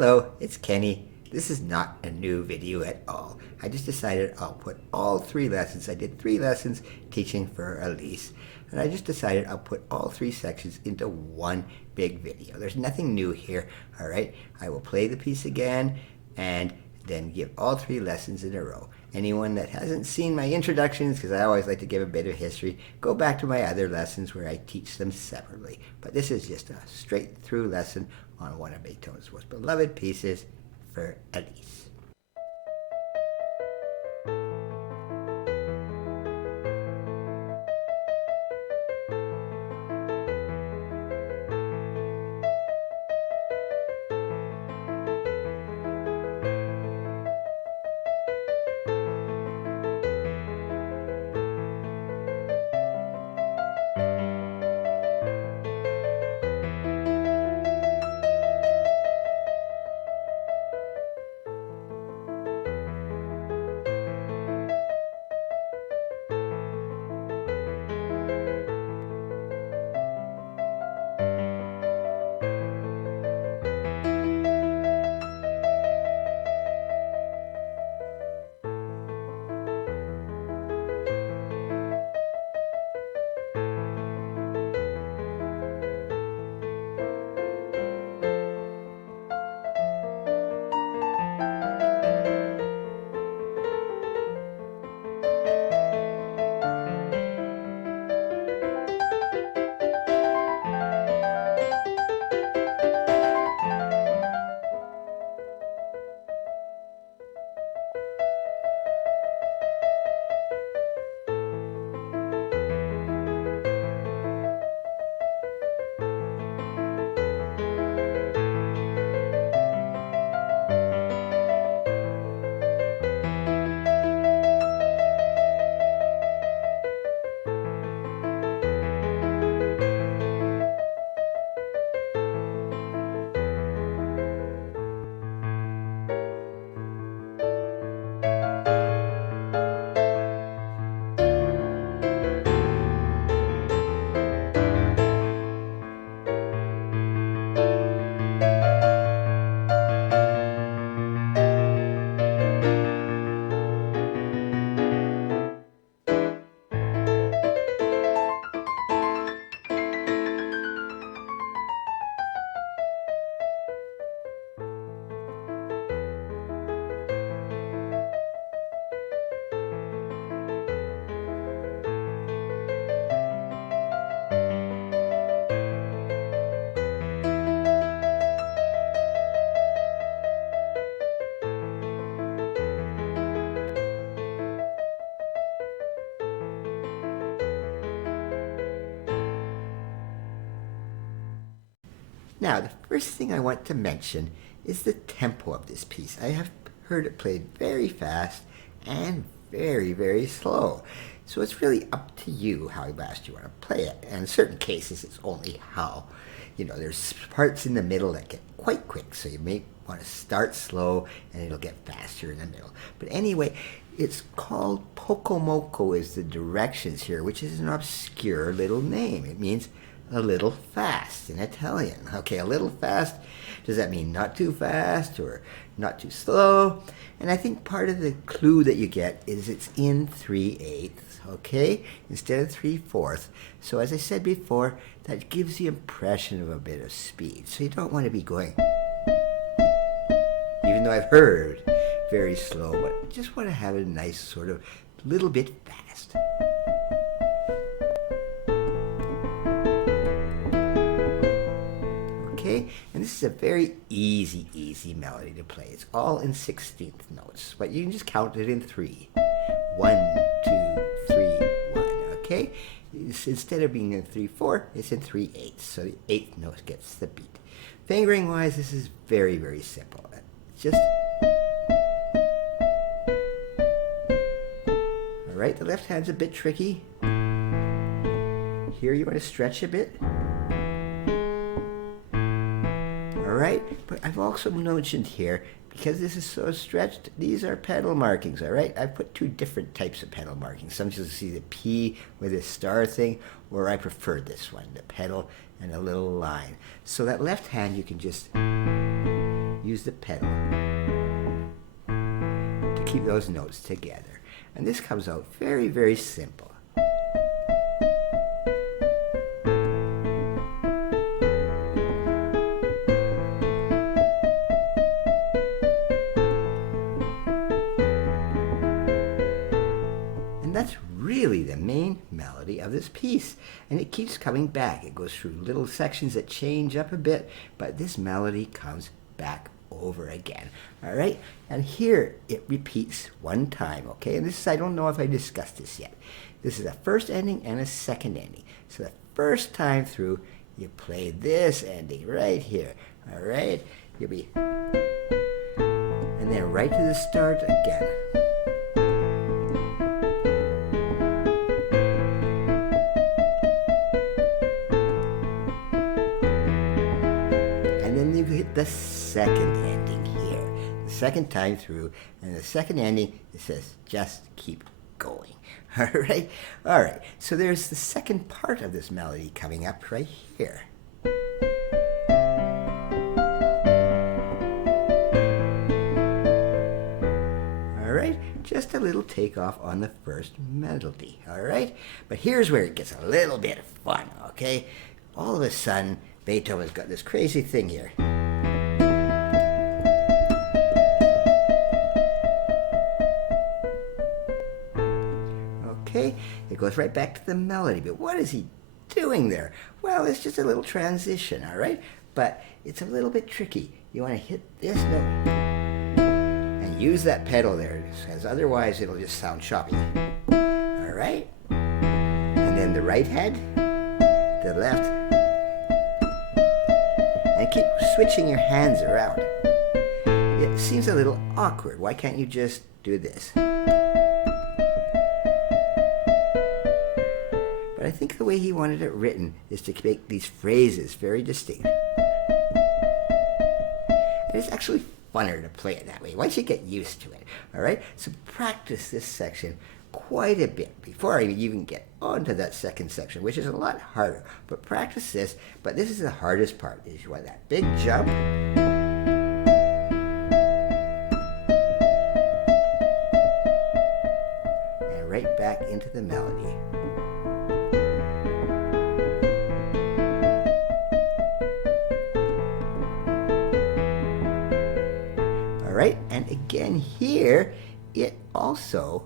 Hello, it's Kenny. This is not a new video at all. I just decided I'll put all three lessons. I did 3 lessons teaching for Elise. And I just decided I'll put all 3 sections into one big video. There's nothing new here, all right? I will play the piece again and then give all 3 lessons in a row. Anyone that hasn't seen my introductions, because I always like to give a bit of history, go back to my other lessons where I teach them separately. But this is just a straight through lesson on one of Beethoven's most beloved pieces for Elise. Now, the first thing I want to mention is the tempo of this piece. I have heard it played very fast and very, very slow. So it's really up to you how fast you want to play it. And in certain cases, it's only how. There's parts in the middle that get quite quick, so you may want to start slow and it'll get faster in the middle. But anyway, it's called poco moco is the directions here, which is an obscure little name. It means a little fast in Italian. Okay, a little fast, does that mean not too fast or not too slow? And I think part of the clue that you get is it's in 3/8, okay, instead of 3/4. So as I said before, that gives the impression of a bit of speed. So you don't want to be going, even though I've heard very slow, but you just want to have a nice sort of little bit fast. And this is a very easy melody to play. It's all in 16th notes, but you can just count it in 3. 1, 2, 3, 1, okay? Instead of being in 3/4, it's in 3/8, so the 8th note gets the beat. Fingering-wise, this is very, very simple. Just, all right, the left hand's a bit tricky. Here you want to stretch a bit. Alright, but I've also mentioned here, because this is so stretched, these are pedal markings, alright? I've put 2 different types of pedal markings. Sometimes you'll see the P with a star thing, or I prefer this one, the pedal and a little line. So that left hand you can just use the pedal to keep those notes together. And this comes out very, very simple. And that's really the main melody of this piece, and it keeps coming back. It goes through little sections that change up a bit, but this melody comes back over again. All right, and here it repeats one time. Okay, and this is, I don't know if I discussed this yet. This is a first ending and a second ending. So the first time through, you play this ending right here. All right, you'll be, and then right to the start again. You hit the second ending here, the second time through, and the second ending, it says just keep going. All right, so there's the second part of this melody coming up right here. All right, just a little takeoff on the first melody. All right, but here's where it gets a little bit fun. Okay, all of a sudden Beethoven's got this crazy thing here. Okay, it goes right back to the melody, but what is he doing there? Well, it's just a little transition, all right? But it's a little bit tricky. You want to hit this note and use that pedal there, because otherwise it'll just sound choppy. All right? And then the right hand, the left, and keep switching your hands around. It seems a little awkward. Why can't you just do this? But I think the way he wanted it written is to make these phrases very distinct. And it's actually funner to play it that way once you get used to it. All right? So practice this section quite a bit before I even get onto that second section, which is a lot harder. But practice this, but this is the hardest part, is you want that big jump. And right back into the melody. All right, and again here, it also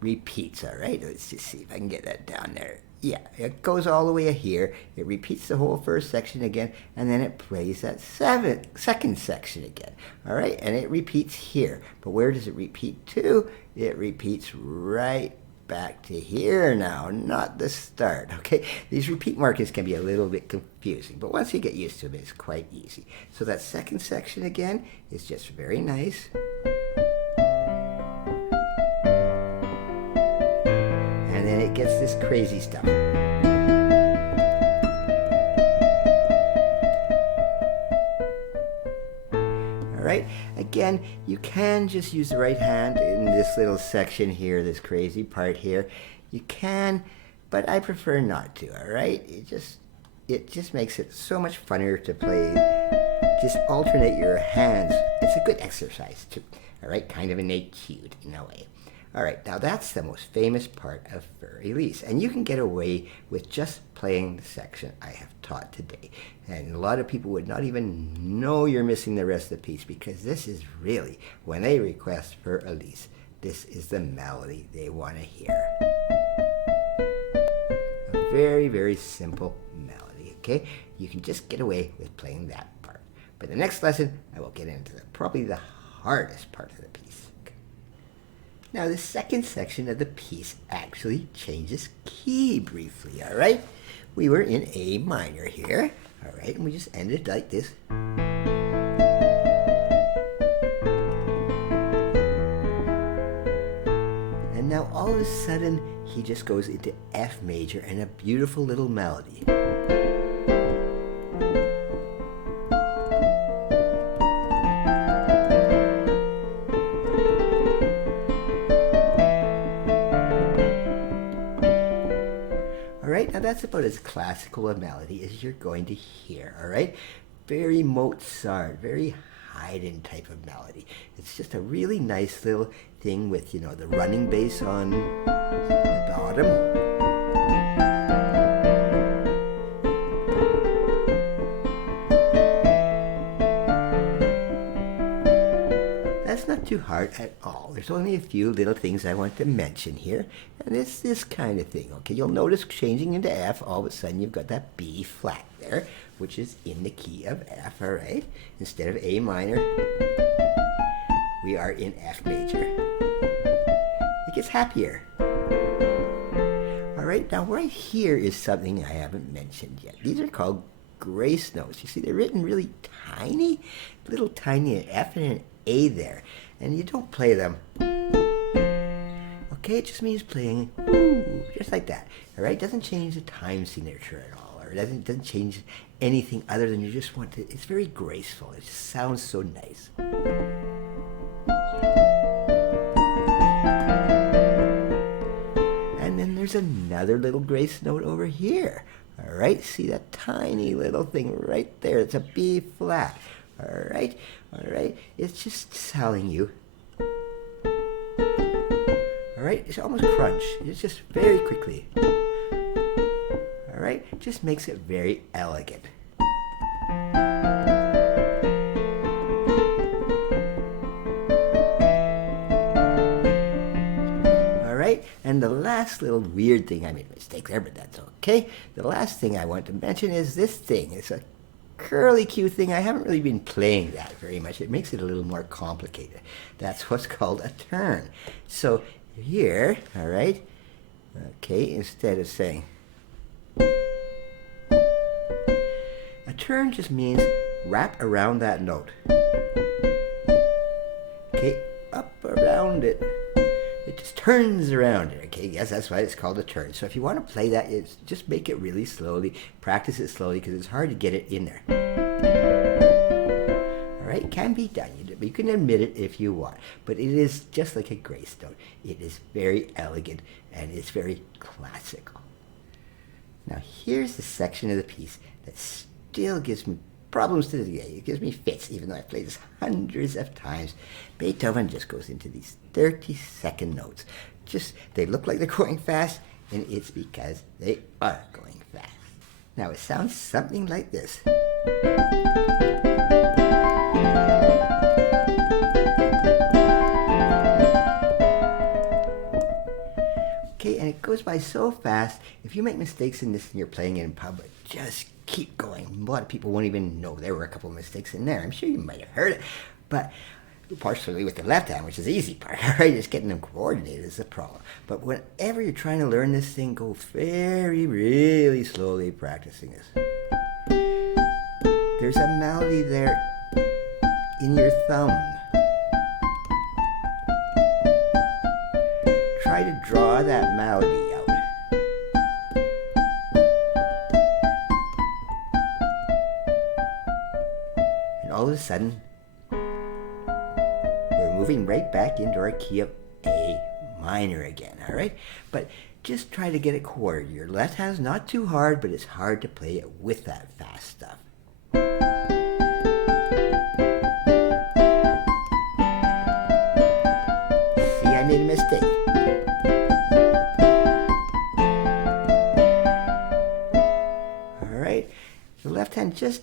repeats. All right, let's just see if I can get that down there. Yeah, it goes all the way here. It repeats the whole first section again, and then it plays that second section again. All right, and it repeats here. But where does it repeat to? It repeats right back to here now, not the start. Okay, these repeat markings can be a little bit confusing, but once you get used to them, it's quite easy. So that second section again is just very nice. And then it gets this crazy stuff. All right, again, you can just use the right hand in this little section here, this crazy part here. You can, but I prefer not to, all right? It just makes it so much funner to play. Just alternate your hands. It's a good exercise too, all right? Kind of an étude in a way. All right, now that's the most famous part of Elise, and you can get away with just playing the section I have taught today. And a lot of people would not even know you're missing the rest of the piece, because this is really, when they request for Elise, this is the melody they want to hear. A very, very simple melody, okay? You can just get away with playing that part. But the next lesson, I will get into probably the hardest part of the piece. Now, the second section of the piece actually changes key briefly, all right? We were in A minor here, all right, and we just ended like this. And now all of a sudden, he just goes into F major and a beautiful little melody. All right, now that's about as classical a melody as you're going to hear, all right? very Mozart, very Haydn type of melody. It's just a really nice little thing with, the running bass on the bottom. That's not too hard at all. There's only a few little things I want to mention here, and it's this kind of thing. Okay, you'll notice changing into F, all of a sudden you've got that B flat there, which is in the key of F, all right? Instead of A minor, we are in F major. It gets happier. All right, now right here is something I haven't mentioned yet. These are called grace notes. You see, they're written really tiny, little tiny, an F and an A there, and you don't play them. Okay, it just means playing ooh, just like that. All right, doesn't change the time signature at all, or doesn't change anything other than you just want to. It's very graceful. It just sounds so nice. And then there's another little grace note over here. All right, see that tiny little thing right there? It's a B flat. All right, it's just telling you. All right, it's almost crunch. It's just very quickly. All right, just makes it very elegant. All right, and the last little weird thing, I made a mistake there, but that's okay. The last thing I want to mention is this thing. It's a curly Q thing. I haven't really been playing that very much. It makes it a little more complicated. That's what's called a turn. So here, all right, okay, instead of saying, a turn just means wrap around that note. Okay, up around it. It just turns around it, okay? Yes, that's why it's called a turn. So if you want to play that, just make it really slowly. Practice it slowly because it's hard to get it in there. All right, it can be done. You can admit it if you want. But it is just like a grace note. It is very elegant and it's very classical. Now here's the section of the piece that still gives me problems to this day. It gives me fits, even though I've played this hundreds of times. Beethoven just goes into these 30-second notes. They look like they're going fast, and it's because they are going fast. Now it sounds something like this. Okay, and it goes by so fast. If you make mistakes in this and you're playing it in public, just keep going. A lot of people won't even know there were a couple of mistakes in there. I'm sure you might have heard it, but partially with the left hand, which is the easy part, right? Just getting them coordinated is the problem. But whenever you're trying to learn this thing, go really slowly practicing this. There's a melody there in your thumb. Try to draw that melody out. And all of a sudden, we're moving right back into our key of A minor again, all right? But just try to get it quartered. Your left hand's not too hard, but it's hard to play it with that fast stuff. See, I made a mistake. All right, the left hand just...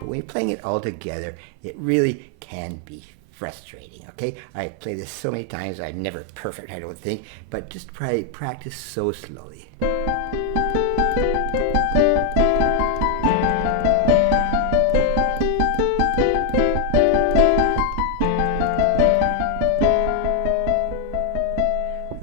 When you're playing it all together, it really can be frustrating, okay? I play this so many times, I'm never perfect, I don't think, but just practice so slowly. All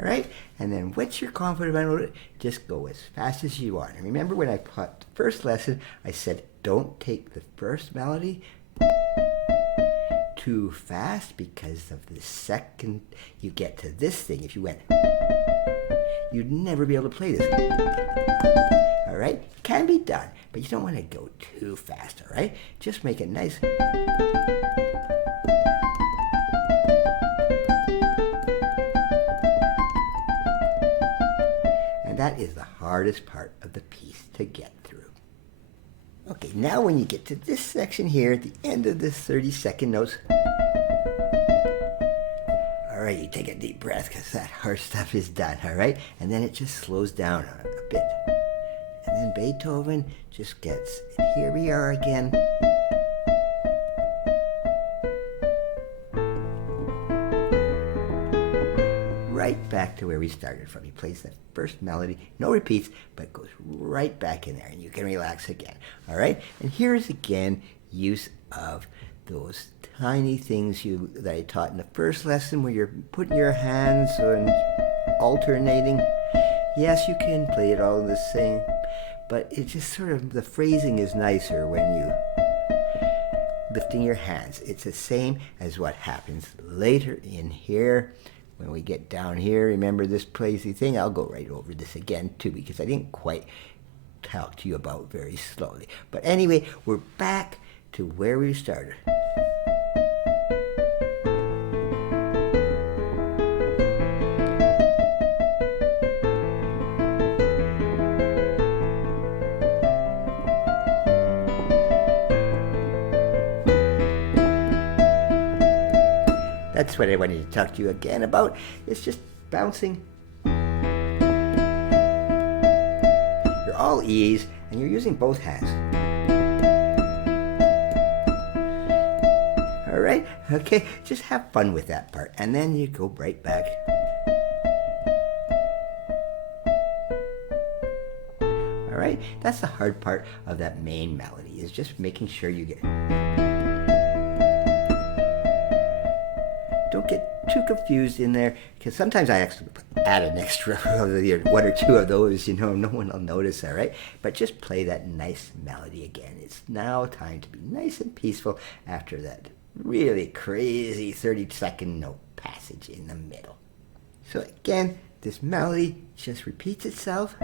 right, and then once you're confident about it, just go as fast as you want. And remember when I taught the first lesson, I said, don't take the first melody too fast, because of the second you get to this thing, if you went, you'd never be able to play this. All right? It can be done, but you don't want to go too fast, all right? Just make it nice. And And that is the hardest part of the piece to get through. Okay, now when you get to this section here, at the end of this 30-second notes, all right, you take a deep breath because that hard stuff is done, all right? And then it just slows down a bit. And then Beethoven just gets, and here we are again. Right back to where we started from. He plays that first melody, no repeats, but goes right back in there, and you can relax again, all right? And here's again use of those tiny things that I taught in the first lesson where you're putting your hands and alternating. Yes, you can play it all the same, but it just sort of, the phrasing is nicer when you lifting your hands. It's the same as what happens later in here. When we get down here, remember this crazy thing? I'll go right over this again too because I didn't quite talk to you about very slowly. But anyway, we're back to where we started. That's what I wanted to talk to you again about. It's just bouncing. You're all E's and you're using both hands. All right? Okay, just have fun with that part. And then you go right back. All right? That's the hard part of that main melody, is just making sure you get... Don't get too confused in there, because sometimes I actually add an extra one or two of those, no one will notice, all right? But just play that nice melody again. It's now time to be nice and peaceful after that really crazy 30-second note passage in the middle. So again, this melody just repeats itself.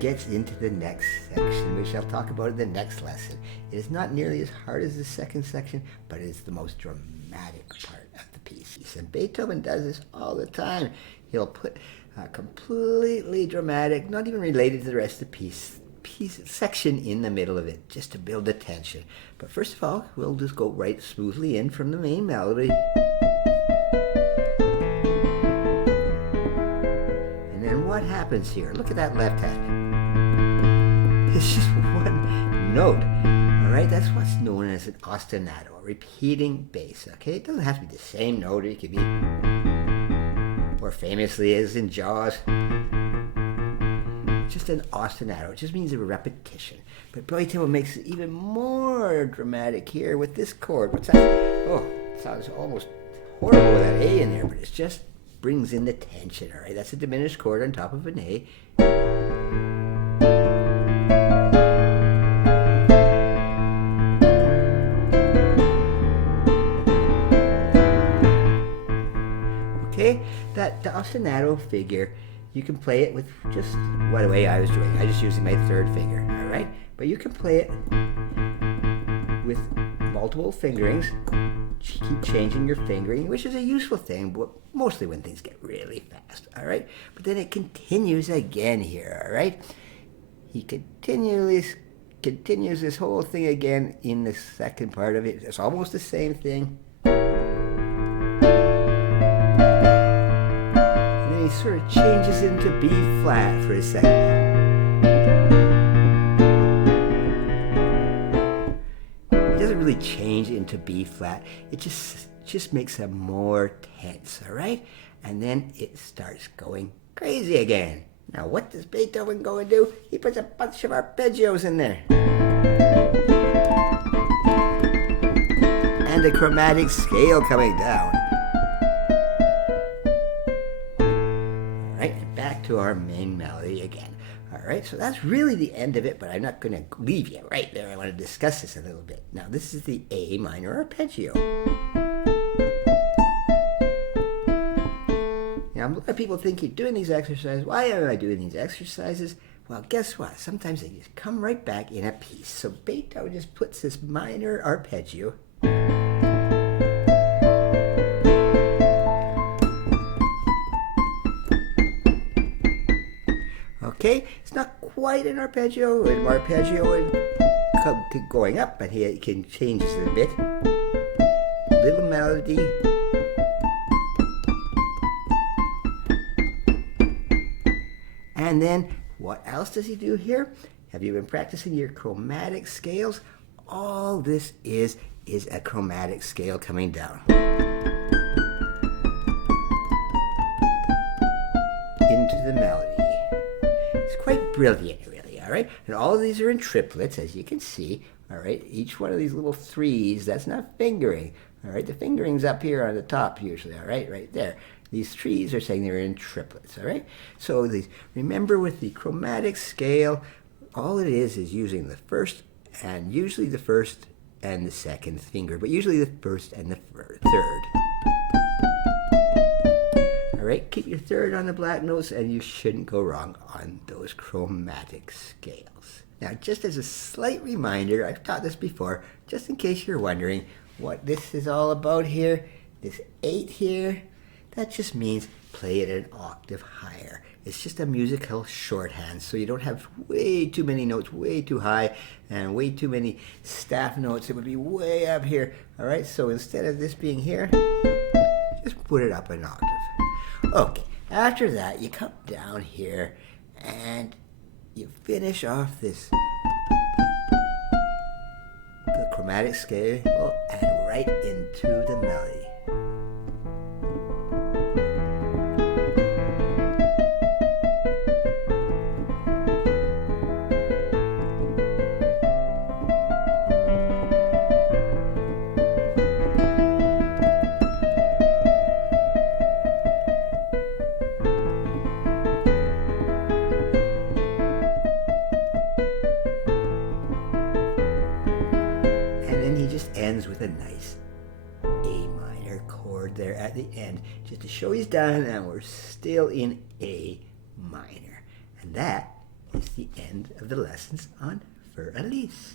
Gets into the next section, which I'll talk about in the next lesson. It is not nearly as hard as the second section, but it's the most dramatic part of the piece. And Beethoven does this all the time. He'll put a completely dramatic, not even related to the rest of the piece section in the middle of it, just to build the tension. But first of all, we'll just go right smoothly in from the main melody. And then what happens here? Look at that left hand. It's just one note, all right? That's what's known as an ostinato, a repeating bass, okay? It doesn't have to be the same note. It could be, more famously as in Jaws, just an ostinato. It just means a repetition. But Beethoven makes it even more dramatic here with this chord. What's that? Oh, it sounds almost horrible with that A in there, but it just brings in the tension, all right? That's a diminished chord on top of an A. Okay, that ostinato figure, you can play it with just what way I was doing. I was just using my third finger, all right? But you can play it with multiple fingerings. Keep changing your fingering, which is a useful thing, but mostly when things get really fast, all right? But then it continues again here, all right? He continues this whole thing again in the second part of it. It's almost the same thing. He sort of changes into B flat for a second. He doesn't really change into B flat. It just makes it more tense, all right? And then it starts going crazy again. Now, what does Beethoven go and do? He puts a bunch of arpeggios in there. And a chromatic scale coming down. To our main melody again. All right, so that's really the end of it, but I'm not going to leave you right there. I want to discuss this a little bit. Now, this is the A minor arpeggio. Now, a lot of people think you're doing these exercises. Why am I doing these exercises? Well, guess what? Sometimes they just come right back in a piece. So Beethoven just puts this minor arpeggio. Okay, it's not quite an arpeggio. An arpeggio would come to going up, but he can change it a bit. Little melody. And then, what else does he do here? Have you been practicing your chromatic scales? All this is a chromatic scale coming down into the melody. It's quite brilliant, really, all right? And all of these are in triplets, as you can see, all right? Each one of these little threes, that's not fingering, all right? The fingering's up here on the top usually, all right? Right there. These trees are saying they're in triplets, all right? So remember with the chromatic scale, all it is using the first and usually the first and the second finger, but usually the first and the third. All right, keep your third on the black notes and you shouldn't go wrong on those chromatic scales. Now, just as a slight reminder, I've taught this before, just in case you're wondering what this is all about here, this 8 here, that just means play it an octave higher. It's just a musical shorthand, so you don't have way too many notes way too high and way too many staff notes. It would be way up here, all right? So instead of this being here, just put it up an octave. Okay, after that, you come down here and you finish off the chromatic scale and right into the melody. Ends with a nice A minor chord there at the end, just to show he's done and we're still in A minor. And that is the end of the lessons on For Elise.